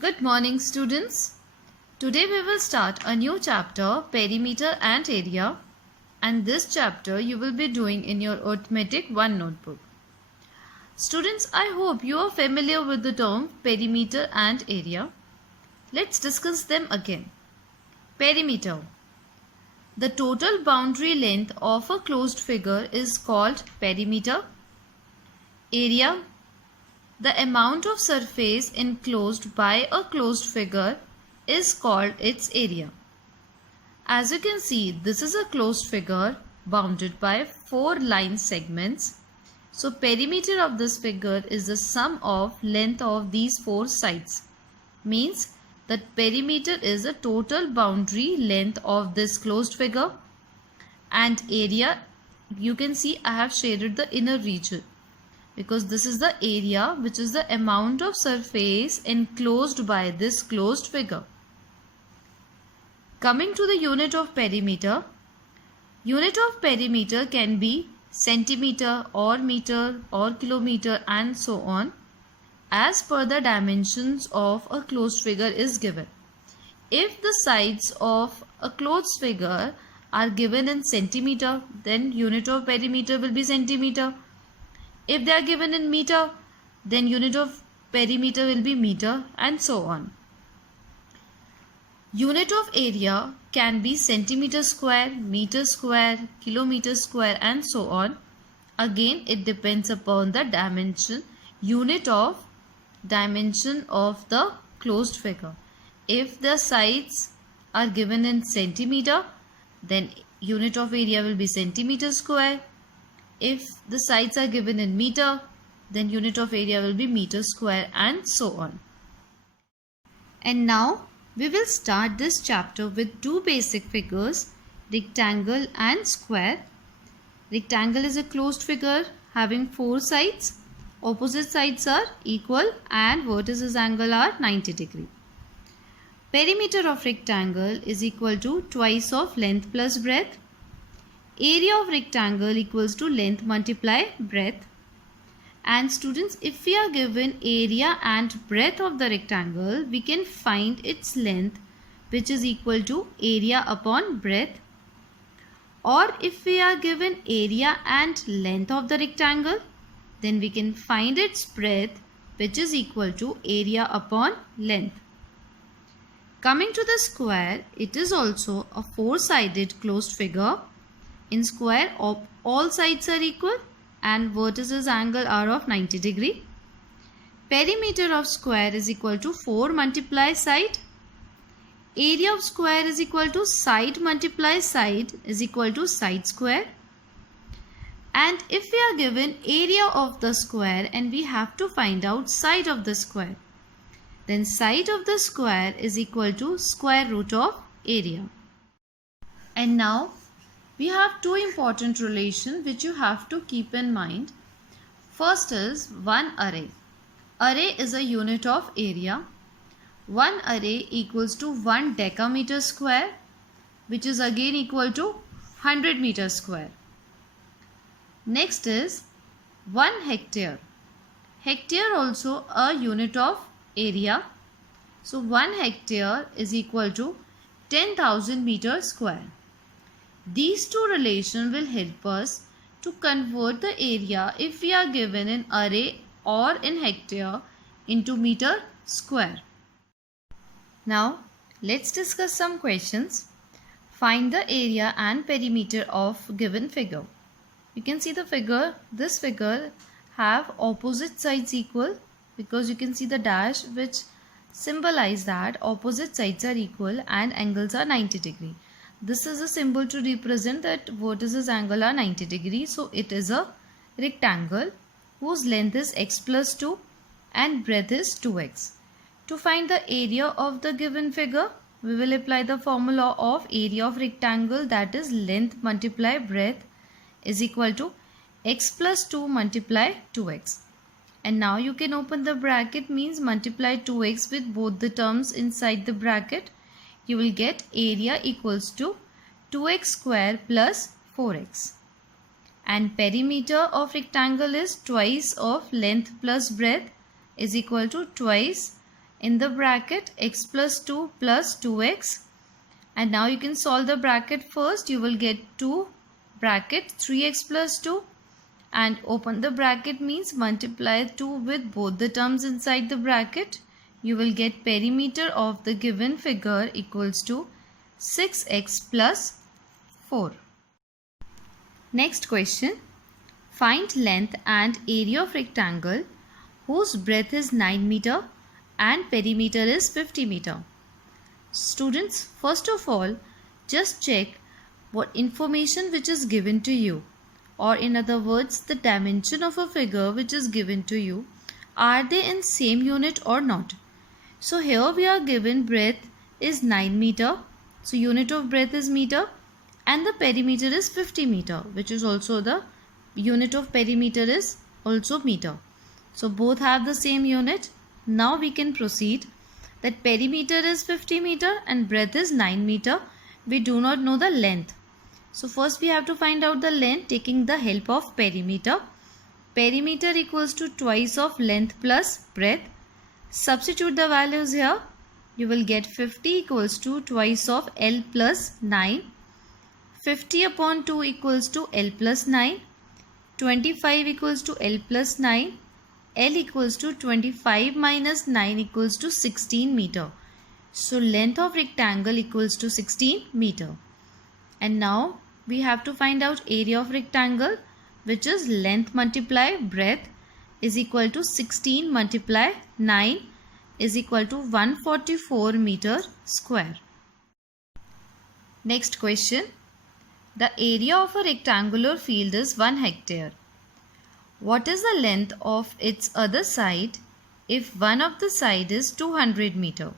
Good morning, students. Today we will start a new chapter, Perimeter and Area, and this chapter you will be doing in your Arithmetic 1 notebook. Students, I hope you are familiar with the term perimeter and area. Let's discuss them again. Perimeter. The total boundary length of a closed figure is called perimeter. Area. The amount of surface enclosed by a closed figure is called its area. As you can see, this is a closed figure bounded by 4 line segments. So perimeter of this figure is the sum of length of these 4 sides. Means that perimeter is the total boundary length of this closed figure, and area, you can see I have shaded the inner region, because this is the area which is the amount of surface enclosed by this closed figure. Coming to the unit of perimeter, unit of perimeter can be centimeter or meter or kilometer and so on, as per the dimensions of a closed figure is given. If the sides of a closed figure are given in centimeter, then unit of perimeter will be centimeter. If they are given in meter, then unit of perimeter will be meter, and so on. Unit of area can be centimeter square, meter square, kilometer square, and so on. Again, it depends upon the dimension of the closed figure. If the sides are given in centimeter, then unit of area will be centimeter square. If the sides are given in meter, then unit of area will be meter square, and so on. And now we will start this chapter with two basic figures, rectangle and square. Rectangle is a closed figure having 4 sides. Opposite sides are equal and vertices angle are 90 degree. Perimeter of rectangle is equal to twice of length plus breadth. Area of rectangle equals to length multiply breadth. And students, if we are given area and breadth of the rectangle, we can find its length, which is equal to area upon breadth. Or if we are given area and length of the rectangle, then we can find its breadth, which is equal to area upon length. Coming to the square, it is also a 4-sided closed figure. In square, all sides are equal and vertices angle are of 90 degree. Perimeter of square is equal to 4 multiply side. Area of square is equal to side multiply side is equal to side square. And if we are given area of the square and we have to find out side of the square, then side of the square is equal to square root of area. And now we have two important relations which you have to keep in mind. First is one array. Array is a unit of area. One array equals to 1 decameter square, which is again equal to 100 meters square. Next is 1 hectare. Hectare also a unit of area. So 1 hectare is equal to 10,000 meters square. These two relations will help us to convert the area if we are given in array or in hectare into meter square. Now let's discuss some questions. Find the area and perimeter of given figure. You can see the figure. This figure have opposite sides equal, because you can see the dash which symbolize that opposite sides are equal and angles are 90 degree. This is a symbol to represent that vertices angle are 90 degree. So it is a rectangle whose length is x plus 2 and breadth is 2x. To find the area of the given figure, we will apply the formula of area of rectangle, that is length multiply breadth is equal to x plus 2 multiply 2x. And now you can open the bracket, means multiply 2x with both the terms inside the bracket. You will get area equals to 2x square plus 4x. And perimeter of rectangle is twice of length plus breadth is equal to twice in the bracket x plus 2 plus 2x. And now you can solve the bracket first. You will get 2 bracket 3x plus 2, and open the bracket means multiply 2 with both the terms inside the bracket. You will get perimeter of the given figure equals to 6x plus 4. Next question. Find length and area of rectangle whose breadth is 9 meter and perimeter is 50 meter. Students, first of all, just check what information which is given to you, or in other words, the dimension of a figure which is given to you, are they in same unit or not? So here we are given breadth is 9 meter, so unit of breadth is meter, and the perimeter is 50 meter, which is also the unit of perimeter is also meter. So both have the same unit. Now we can proceed that perimeter is 50 meter and breadth is 9 meter. We do not know the length. So first we have to find out the length taking the help of perimeter. Perimeter equals to twice of length plus breadth. Substitute the values here. You will get 50 equals to twice of L plus 9. 50 upon 2 equals to L plus 9. 25 equals to L plus 9. L equals to 25 minus 9 equals to 16 meter. So length of rectangle equals to 16 meter. And now we have to find out area of rectangle, which is length multiply breadth is equal to 16 multiply 9 is equal to 144 meter square. Next question. The area of a rectangular field is 1 hectare. What is the length of its other side if one of the side is 200 meter?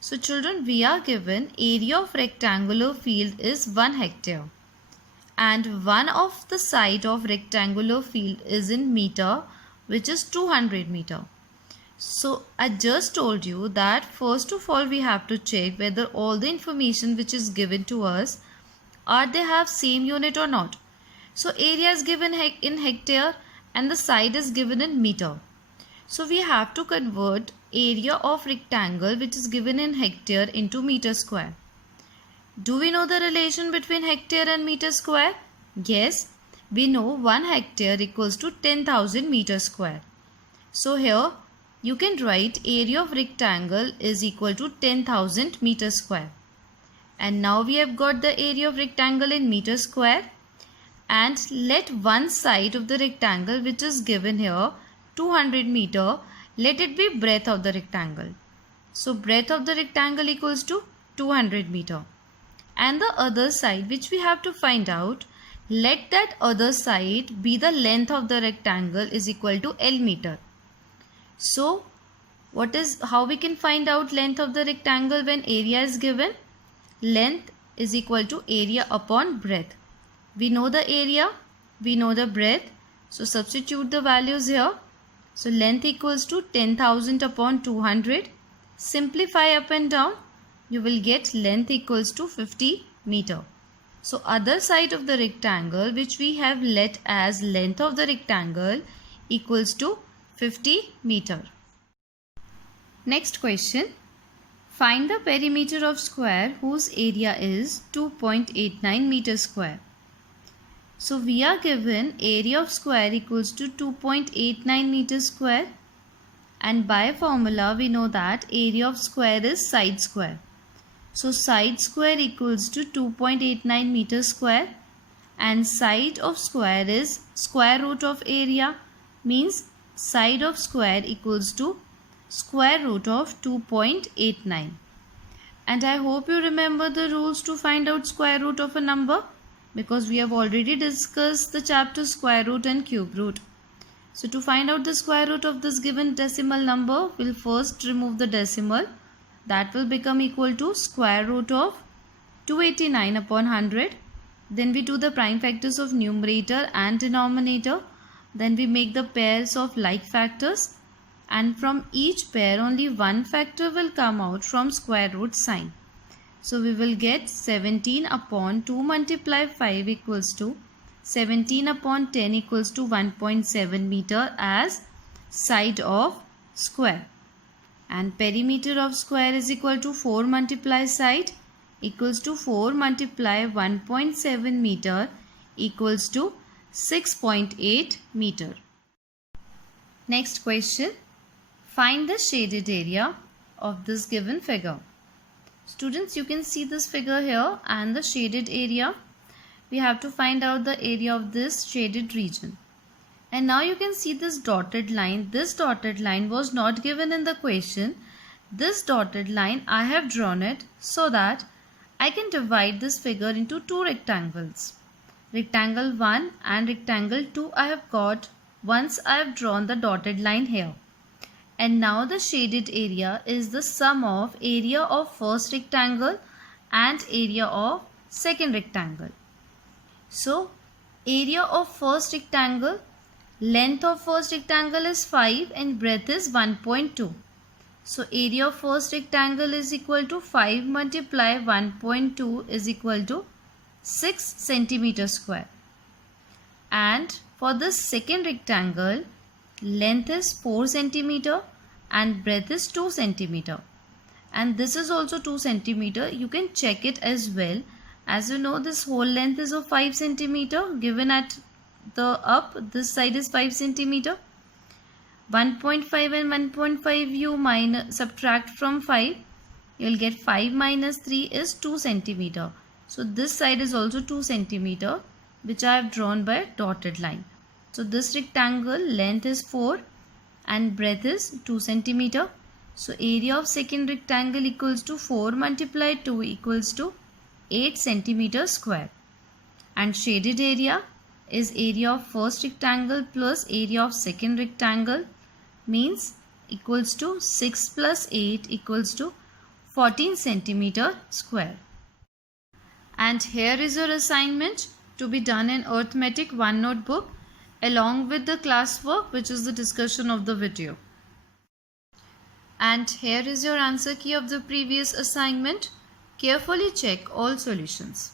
So children, we are given area of rectangular field is 1 hectare and one of the side of rectangular field is in meter, which is 200 meter. So I just told you that first of all we have to check whether all the information which is given to us are they have same unit or not. So area is given in hectare and the side is given in meter. So we have to convert area of rectangle which is given in hectare into meter square. Do we know the relation between hectare and meter square? Yes, we know 1 hectare equals to 10,000 meter square. So here you can write area of rectangle is equal to 10,000 meter square. And now we have got the area of rectangle in meter square, and let one side of the rectangle which is given here 200 meter, let it be breadth of the rectangle. So breadth of the rectangle equals to 200 meter. And the other side which we have to find out, let that other side be the length of the rectangle is equal to L meter. So how we can find out length of the rectangle when area is given? Length is equal to area upon breadth. We know the area, we know the breadth. So substitute the values here. So length equals to 10,000 upon 200. Simplify up and down. You will get length equals to 50 meter. So other side of the rectangle which we have let as length of the rectangle equals to 50 meter. Next question. Find the perimeter of square whose area is 2.89 meter square. So we are given area of square equals to 2.89 meter square, and by formula we know that area of square is side square. So side square equals to 2.89 meter square, and side of square is square root of area, means side of square equals to square root of 2.89. And I hope you remember the rules to find out square root of a number, because we have already discussed the chapter square root and cube root. So to find out the square root of this given decimal number, we'll first remove the decimal. That will become equal to square root of 289 upon 100. Then we do the prime factors of numerator and denominator. Then we make the pairs of like factors. And from each pair only one factor will come out from square root sign. So we will get 17 upon 2 multiply 5 equals to 17 upon 10 equals to 1.7 meter as side of square. and perimeter of square is equal to 4 multiply side equals to 4 multiply 1.7 meter equals to 6.8 meter. Next question. Find the shaded area of this given figure. Students, you can see this figure here and the shaded area. We have to find out the area of this shaded region. And now you can see this dotted line. This dotted line was not given in the question. This dotted line, I have drawn it so that I can divide this figure into two rectangles. Rectangle 1 and rectangle 2 I have got once I have drawn the dotted line here. And now the shaded area is the sum of area of first rectangle and area of second rectangle. So area of first rectangle, length of first rectangle is 5 and breadth is 1.2. So area of first rectangle is equal to 5 multiply 1.2 is equal to 6 centimeter square. And for this second rectangle, length is 4 centimeter and breadth is 2 centimeter. And this is also 2 centimeter. You can check it as well. As you know, this whole length is of 5 centimeter given at the up. This side is 5 centimeter. 1.5 and 1.5 you subtract from 5. You will get 5 minus 3 is 2 centimeter. So this side is also 2 centimeter, which I have drawn by dotted line. So this rectangle length is 4 and breadth is 2 centimeter. So area of second rectangle equals to 4 multiply 2 equals to 8 centimeter square. And shaded area is area of first rectangle plus area of second rectangle means equals to 6 plus 8 equals to 14 centimeter square. And here is your assignment to be done in Arithmetic 1 notebook along with the classwork, which is the discussion of the video. And here is your answer key of the previous assignment. Carefully check all solutions.